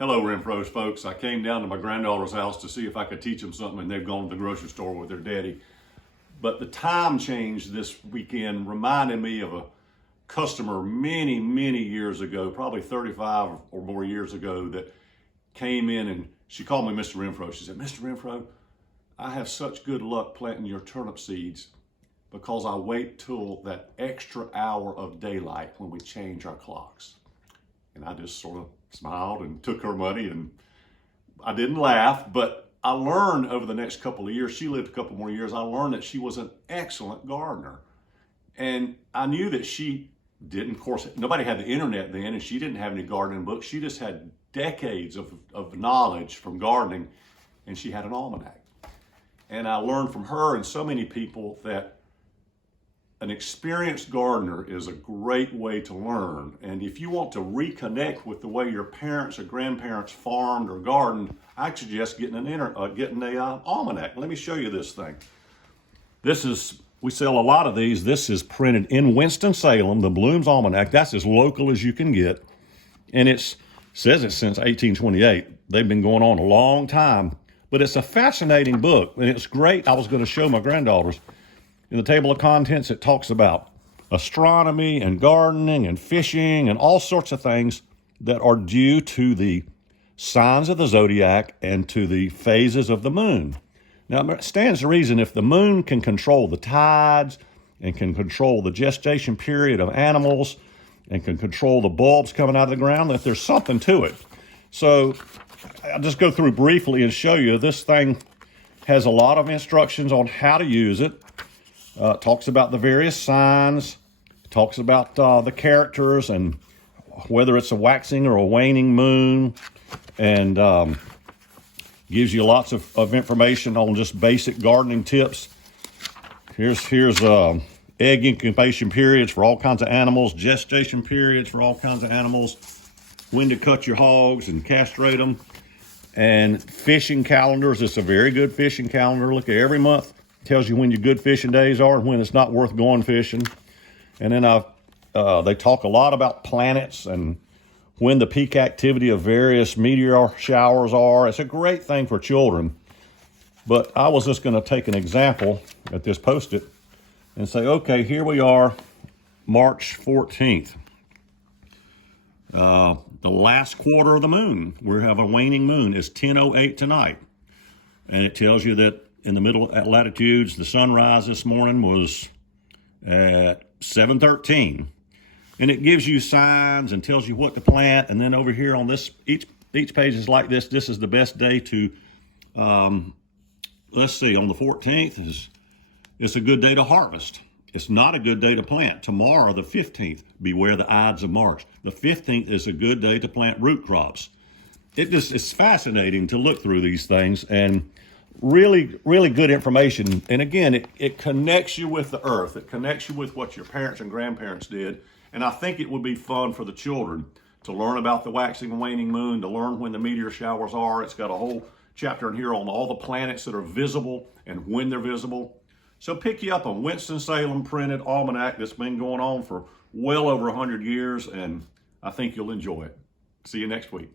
Hello, Renfro's folks. I came down to my granddaughter's house to see if I could teach them something, and they've gone to the grocery store with their daddy. But the time change this weekend reminded me of a customer many, many years ago, probably 35 or more years ago, that came in and she called me Mr. Renfro. She said, Mr. Renfro, I have such good luck planting your turnip seeds because I wait till that extra hour of daylight when we change our clocks. And I just sort of smiled and took her money, and I didn't laugh, but I learned over the next couple of years, she lived a couple more years, I learned that she was an excellent gardener. And I knew that she didn't, of course, nobody had the internet then, and she didn't have any gardening books. She just had decades of knowledge from gardening, and she had an almanac. And I learned from her and so many people that an experienced gardener is a great way to learn. And if you want to reconnect with the way your parents or grandparents farmed or gardened, I suggest getting an almanac. Let me show you this thing. We sell a lot of these. This is printed in Winston-Salem, the Bloom's Almanac. That's as local as you can get. And it says it's since 1828. They've been going on a long time. But it's a fascinating book, and it's great. I was going to show my granddaughters. In the table of contents, it talks about astronomy and gardening and fishing and all sorts of things that are due to the signs of the zodiac and to the phases of the moon. Now, it stands to reason if the moon can control the tides and can control the gestation period of animals and can control the bulbs coming out of the ground, that there's something to it. So I'll just go through briefly and show you. This thing has a lot of instructions on how to use it. It talks about the various signs, talks about the characters and whether it's a waxing or a waning moon, and gives you lots of information on just basic gardening tips. Here's egg incubation periods for all kinds of animals, gestation periods for all kinds of animals, when to cut your hogs and castrate them, and fishing calendars. It's a very good fishing calendar. Look at every month. Tells you when your good fishing days are and when it's not worth going fishing. And then they talk a lot about planets and when the peak activity of various meteor showers are. It's a great thing for children. But I was just going to take an example at this Post-it and say, okay, here we are, March 14th. The last quarter of the moon. We have a waning moon. It's 10:08 tonight. And it tells you that in the middle latitudes, the sunrise this morning was at 7:13. And it gives you signs and tells you what to plant. And then over here on this, each page is like this. This is the best day to, let's see, on the 14th, it's a good day to harvest. It's not a good day to plant. Tomorrow, the 15th, beware the Ides of March. The 15th is a good day to plant root crops. It's fascinating to look through these things, and really, really good information. And again, it connects you with the earth. It connects you with what your parents and grandparents did. And I think it would be fun for the children to learn about the waxing and waning moon, to learn when the meteor showers are. It's got a whole chapter in here on all the planets that are visible and when they're visible. So pick you up a Winston-Salem printed almanac that's been going on for well over 100 years, and I think you'll enjoy it. See you next week.